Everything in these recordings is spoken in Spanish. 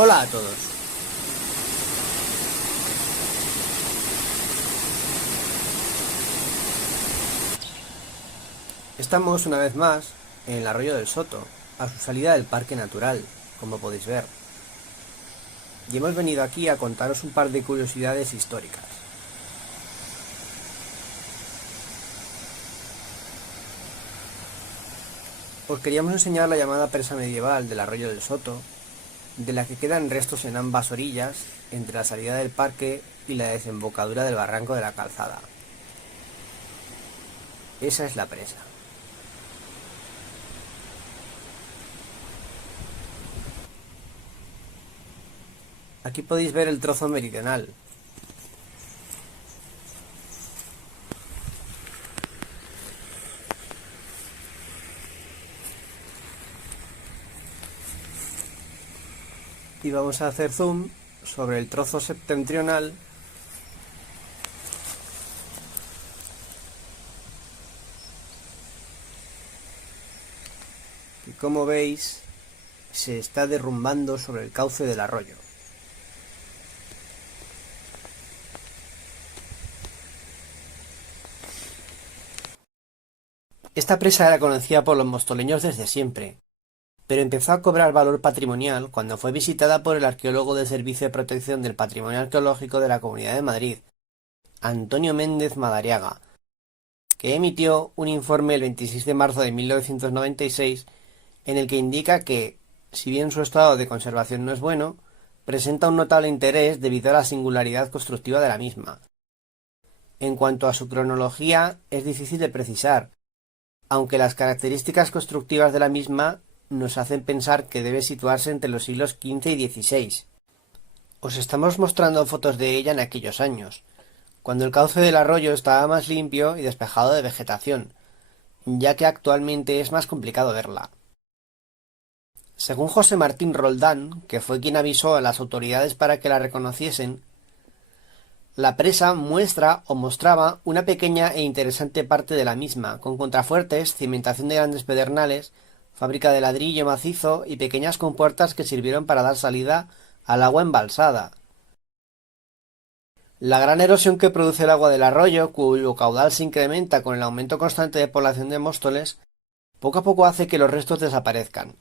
Hola a todos. Estamos una vez más en el arroyo del Soto, a su salida del Parque Natural, como podéis ver. Y hemos venido aquí a contaros un par de curiosidades históricas. Os queríamos enseñar la llamada presa medieval del arroyo del Soto, de la que quedan restos en ambas orillas, entre la salida del parque y la desembocadura del barranco de la Calzada. Esa es la presa. Aquí podéis ver el trozo meridional. Y vamos a hacer zoom sobre el trozo septentrional, que como veis se está derrumbando sobre el cauce del arroyo. Esta presa era conocida por los mostoleños desde siempre, pero empezó a cobrar valor patrimonial cuando fue visitada por el arqueólogo del Servicio de Protección del Patrimonio Arqueológico de la Comunidad de Madrid, Antonio Méndez Madariaga, que emitió un informe el 26 de marzo de 1996 en el que indica que, si bien su estado de conservación no es bueno, presenta un notable interés debido a la singularidad constructiva de la misma. En cuanto a su cronología, es difícil de precisar, aunque las características constructivas de la misma nos hacen pensar que debe situarse entre los siglos XV y XVI. Os estamos mostrando fotos de ella en aquellos años, cuando el cauce del arroyo estaba más limpio y despejado de vegetación, ya que actualmente es más complicado verla. Según José Martín Roldán, que fue quien avisó a las autoridades para que la reconociesen, la presa muestra o mostraba una pequeña e interesante parte de la misma, con contrafuertes, cimentación de grandes pedernales, fábrica de ladrillo macizo y pequeñas compuertas que sirvieron para dar salida al agua embalsada. La gran erosión que produce el agua del arroyo, cuyo caudal se incrementa con el aumento constante de población de Móstoles, poco a poco hace que los restos desaparezcan.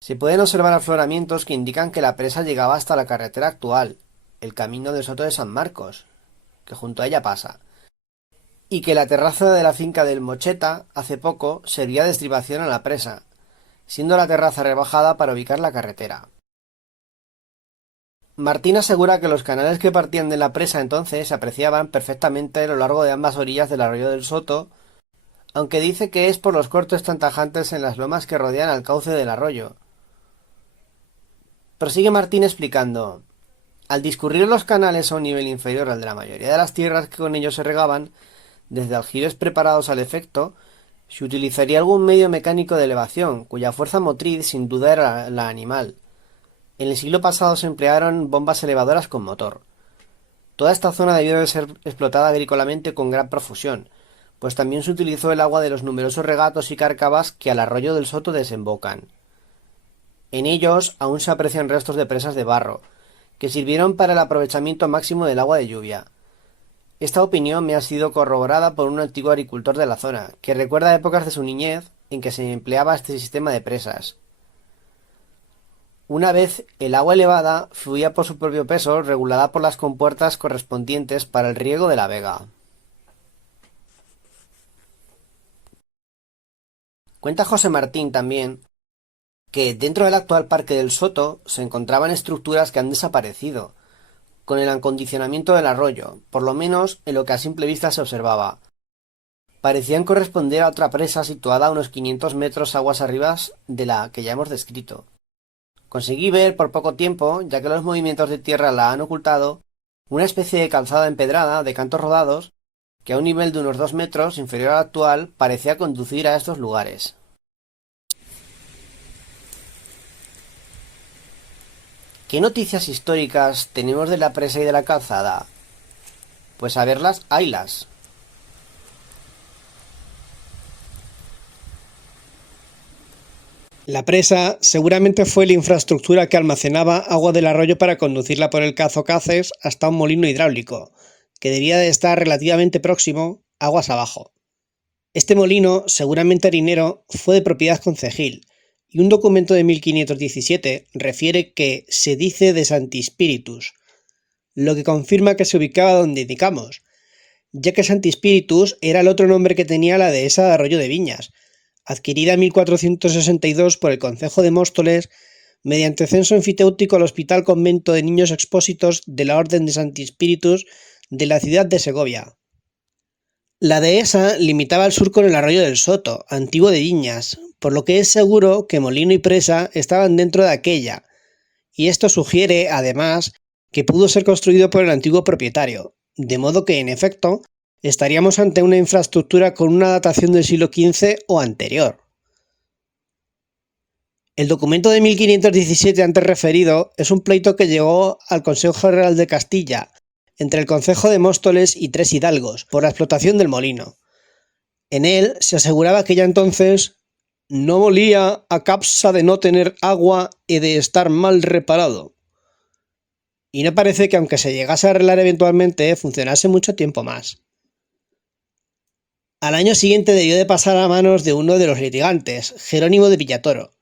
Se pueden observar afloramientos que indican que la presa llegaba hasta la carretera actual, el camino del Soto de San Marcos, que junto a ella pasa, y que la terraza de la finca del Mocheta hace poco servía de estribación a la presa, siendo la terraza rebajada para ubicar la carretera. Martín asegura que los canales que partían de la presa entonces se apreciaban perfectamente a lo largo de ambas orillas del arroyo del Soto, aunque dice que es por los cortes tan tajantes en las lomas que rodean al cauce del arroyo. Prosigue Martín explicando: al discurrir los canales a un nivel inferior al de la mayoría de las tierras que con ellos se regaban, desde aljibes preparados al efecto, se utilizaría algún medio mecánico de elevación, cuya fuerza motriz sin duda era la animal. En el siglo pasado se emplearon bombas elevadoras con motor. Toda esta zona debió de ser explotada agrícolamente con gran profusión, pues también se utilizó el agua de los numerosos regatos y cárcavas que al arroyo del Soto desembocan. En ellos aún se aprecian restos de presas de barro, que sirvieron para el aprovechamiento máximo del agua de lluvia. Esta opinión me ha sido corroborada por un antiguo agricultor de la zona, que recuerda épocas de su niñez en que se empleaba este sistema de presas. Una vez el agua elevada fluía por su propio peso, regulada por las compuertas correspondientes para el riego de la vega. Cuenta José Martín también que dentro del actual Parque del Soto se encontraban estructuras que han desaparecido, con el acondicionamiento del arroyo, por lo menos en lo que a simple vista se observaba. Parecían corresponder a otra presa situada a unos 500 metros aguas arriba de la que ya hemos descrito. Conseguí ver por poco tiempo, ya que los movimientos de tierra la han ocultado, una especie de calzada empedrada de cantos rodados que a un nivel de unos 2 metros inferior al actual parecía conducir a estos lugares. ¿Qué noticias históricas tenemos de la presa y de la calzada? Pues a verlas, haylas. La presa seguramente fue la infraestructura que almacenaba agua del arroyo para conducirla por el Cazo Caces hasta un molino hidráulico, que debía de estar relativamente próximo, aguas abajo. Este molino, seguramente harinero, fue de propiedad concejil, y un documento de 1517 refiere que se dice de Santi Spiritus, lo que confirma que se ubicaba donde indicamos, ya que Santi Spiritus era el otro nombre que tenía la dehesa de Arroyo de Viñas, adquirida en 1462 por el concejo de Móstoles mediante censo enfiteútico al Hospital Convento de Niños Expósitos de la Orden de Santi Spiritus de la ciudad de Segovia. La dehesa limitaba al sur con el arroyo del Soto, antiguo de Viñas, por lo que es seguro que molino y presa estaban dentro de aquella, y esto sugiere, además, que pudo ser construido por el antiguo propietario, de modo que, en efecto, estaríamos ante una infraestructura con una datación del siglo XV o anterior. El documento de 1517 antes referido es un pleito que llegó al Consejo Real de Castilla, entre el concejo de Móstoles y tres hidalgos, por la explotación del molino. En él se aseguraba que ya entonces no molía a causa de no tener agua y de estar mal reparado. Y no parece que aunque se llegase a arreglar eventualmente, funcionase mucho tiempo más. Al año siguiente debió de pasar a manos de uno de los litigantes, Jerónimo de Villatoro,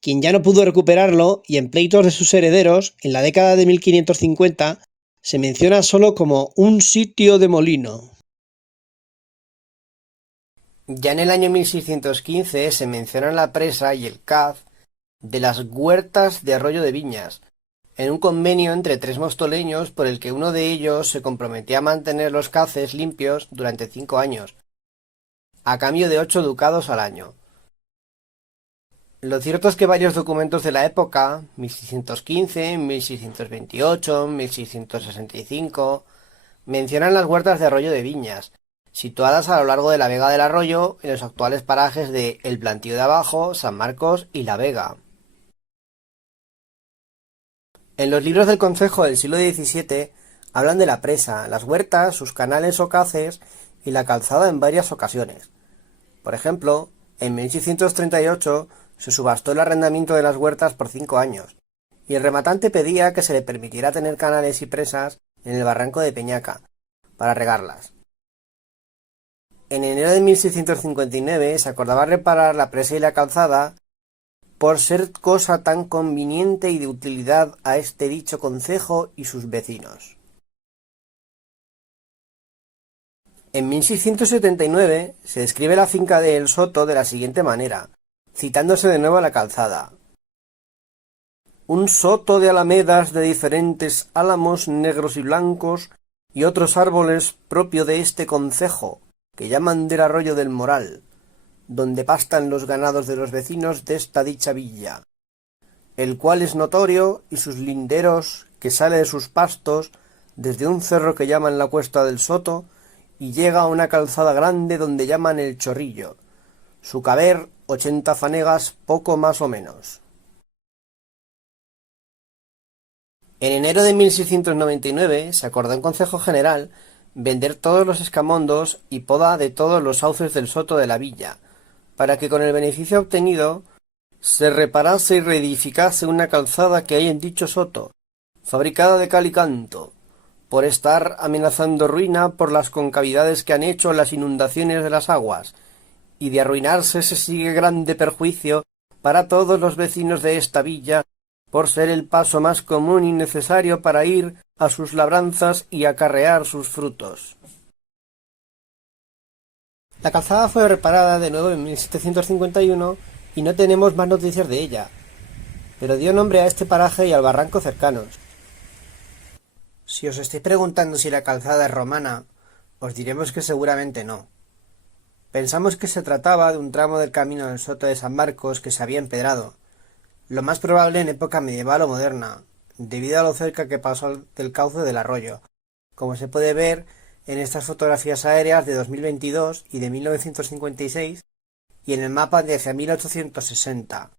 quien ya no pudo recuperarlo y en pleitos de sus herederos, en la década de 1550, se menciona solo como un sitio de molino. Ya en el año 1615 se mencionan la presa y el caz de las huertas de Arroyo de Viñas, en un convenio entre tres mostoleños por el que uno de ellos se comprometía a mantener los caces limpios durante 5 años, a cambio de 8 ducados al año. Lo cierto es que varios documentos de la época, 1615, 1628, 1665, mencionan las huertas de Arroyo de Viñas, situadas a lo largo de la vega del arroyo en los actuales parajes de El Plantío de Abajo, San Marcos y La Vega. En los libros del concejo del siglo XVII hablan de la presa, las huertas, sus canales o caces y la calzada en varias ocasiones. Por ejemplo, en 1638 se subastó el arrendamiento de las huertas por 5 años, y el rematante pedía que se le permitiera tener canales y presas en el barranco de Peñaca, para regarlas. En enero de 1659 se acordaba reparar la presa y la calzada por ser cosa tan conveniente y de utilidad a este dicho concejo y sus vecinos. En 1679 se describe la finca de El Soto de la siguiente manera, citándose de nuevo a la calzada. Un soto de alamedas de diferentes álamos negros y blancos y otros árboles propio de este concejo, que llaman del arroyo del Moral, donde pastan los ganados de los vecinos de esta dicha villa, el cual es notorio y sus linderos que sale de sus pastos desde un cerro que llaman la Cuesta del Soto y llega a una calzada grande donde llaman el Chorrillo, su caber 80 fanegas poco más o menos. En enero de 1699 se acordó en Consejo General vender todos los escamondos y poda de todos los sauces del soto de la villa, para que con el beneficio obtenido se reparase y reedificase una calzada que hay en dicho soto, fabricada de cal y canto, por estar amenazando ruina por las concavidades que han hecho las inundaciones de las aguas, y de arruinarse se sigue grande perjuicio para todos los vecinos de esta villa, por ser el paso más común y necesario para ir a sus labranzas y acarrear sus frutos. La calzada fue reparada de nuevo en 1751 y no tenemos más noticias de ella, pero dio nombre a este paraje y al barranco cercanos. Si os estáis preguntando si la calzada es romana, os diremos que seguramente no. Pensamos que se trataba de un tramo del camino del Soto de San Marcos que se había empedrado, lo más probable en época medieval o moderna, debido a lo cerca que pasó del cauce del arroyo, como se puede ver en estas fotografías aéreas de 2022 y de 1956 y en el mapa de hacia 1860.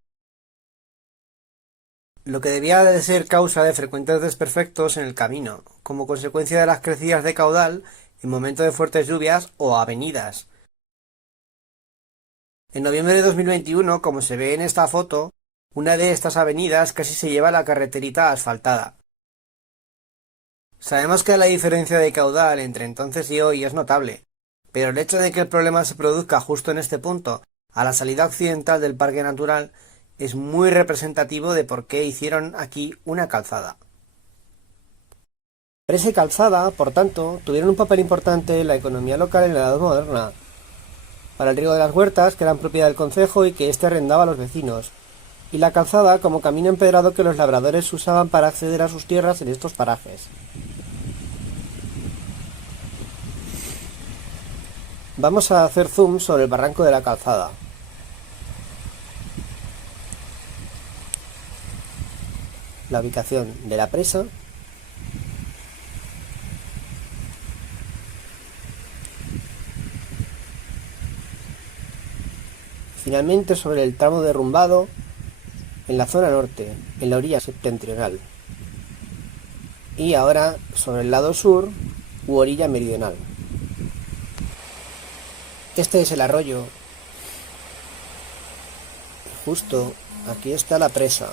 Lo que debía de ser causa de frecuentes desperfectos en el camino, como consecuencia de las crecidas de caudal en momentos de fuertes lluvias o avenidas. En noviembre de 2021, como se ve en esta foto, una de estas avenidas casi se lleva la carreterita asfaltada. Sabemos que la diferencia de caudal entre entonces y hoy es notable, pero el hecho de que el problema se produzca justo en este punto, a la salida occidental del parque natural, es muy representativo de por qué hicieron aquí una calzada. Presa y calzada, por tanto, tuvieron un papel importante en la economía local en la Edad Moderna, para el riego de las huertas, que eran propiedad del concejo y que éste arrendaba a los vecinos, y la calzada como camino empedrado que los labradores usaban para acceder a sus tierras en estos parajes. Vamos a hacer zoom sobre el barranco de la calzada. La ubicación de la presa. Finalmente sobre el tramo derrumbado en la zona norte, en la orilla septentrional. Y ahora sobre el lado sur u orilla meridional. Este es el arroyo. Justo aquí está la presa.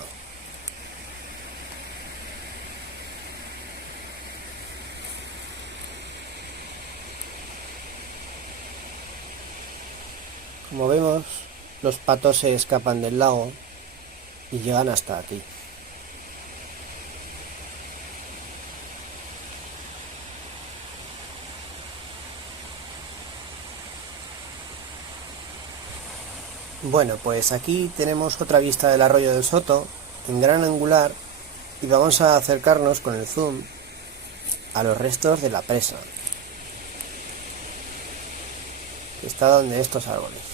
Como vemos, los patos se escapan del lago y llegan hasta aquí. Bueno, pues aquí tenemos otra vista del arroyo del Soto, en gran angular, y vamos a acercarnos con el zoom a los restos de la presa, que está donde estos árboles.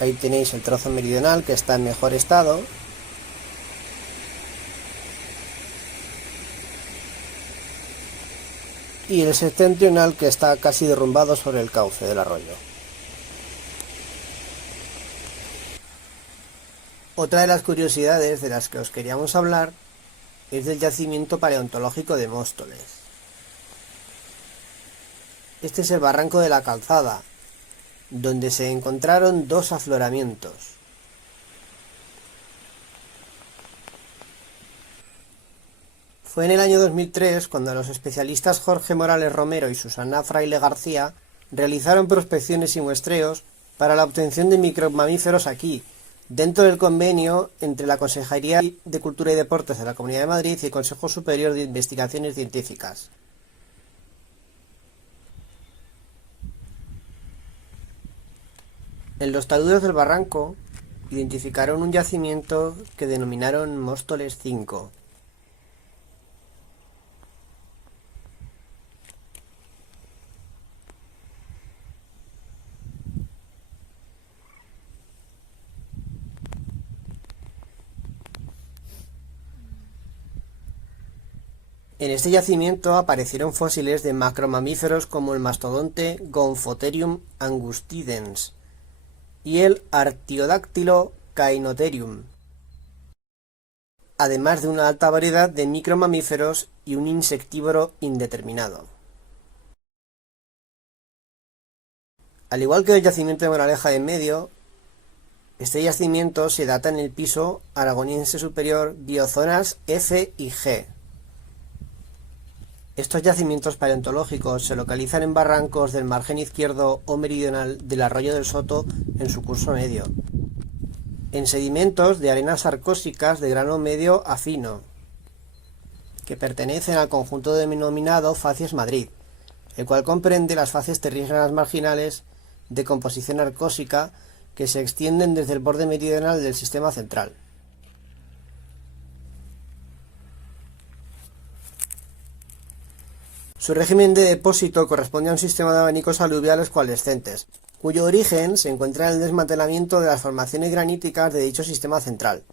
Ahí tenéis el trozo meridional que está en mejor estado. Y el septentrional que está casi derrumbado sobre el cauce del arroyo. Otra de las curiosidades de las que os queríamos hablar es del yacimiento paleontológico de Móstoles. Este es el barranco de la Calzada, donde se encontraron dos afloramientos. Fue en el año 2003 cuando los especialistas Jorge Morales Romero y Susana Fraile García realizaron prospecciones y muestreos para la obtención de micromamíferos aquí, dentro del convenio entre la Consejería de Cultura y Deportes de la Comunidad de Madrid y el Consejo Superior de Investigaciones Científicas. En los taludes del barranco identificaron un yacimiento que denominaron Móstoles 5. En este yacimiento aparecieron fósiles de macromamíferos como el mastodonte Gomphotherium angustidens y el Artiodáctilo cainotherium, además de una alta variedad de micromamíferos y un insectívoro indeterminado. Al igual que el yacimiento de Moraleja de Medio, este yacimiento se data en el piso aragoniense superior biozonas F y G. Estos yacimientos paleontológicos se localizan en barrancos del margen izquierdo o meridional del arroyo del Soto en su curso medio, en sedimentos de arenas arcósicas de grano medio a fino, que pertenecen al conjunto denominado Facies Madrid, el cual comprende las facies terrígenas marginales de composición arcósica que se extienden desde el borde meridional del sistema central. Su régimen de depósito corresponde a un sistema de abanicos aluviales coalescentes, cuyo origen se encuentra en el desmantelamiento de las formaciones graníticas de dicho sistema central.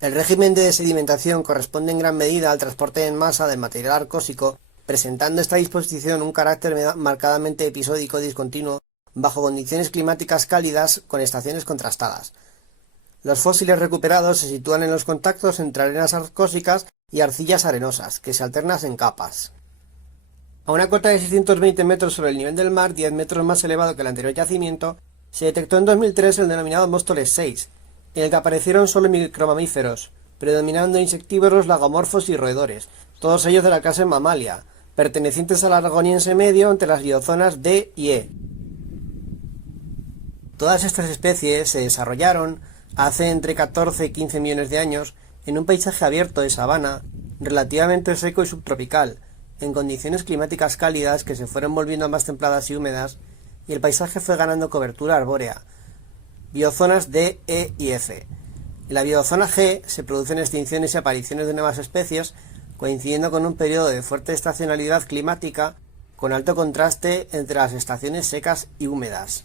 El régimen de sedimentación corresponde en gran medida al transporte en masa del material arcósico, presentando esta disposición un carácter marcadamente episódico discontinuo bajo condiciones climáticas cálidas con estaciones contrastadas. Los fósiles recuperados se sitúan en los contactos entre arenas arcósicas y arcillas arenosas, que se alternan en capas. A una cota de 620 metros sobre el nivel del mar, 10 metros más elevado que el anterior yacimiento, se detectó en 2003 el denominado Móstoles 6, en el que aparecieron solo micromamíferos, predominando insectívoros, lagomorfos y roedores, todos ellos de la clase Mammalia, pertenecientes al Argoniense medio entre las biozonas D y E. Todas estas especies se desarrollaron hace entre 14 y 15 millones de años en un paisaje abierto de sabana, relativamente seco y subtropical, en condiciones climáticas cálidas que se fueron volviendo más templadas y húmedas, y el paisaje fue ganando cobertura arbórea. Biozonas D, E y F. En la biozona G se producen extinciones y apariciones de nuevas especies, coincidiendo con un periodo de fuerte estacionalidad climática con alto contraste entre las estaciones secas y húmedas.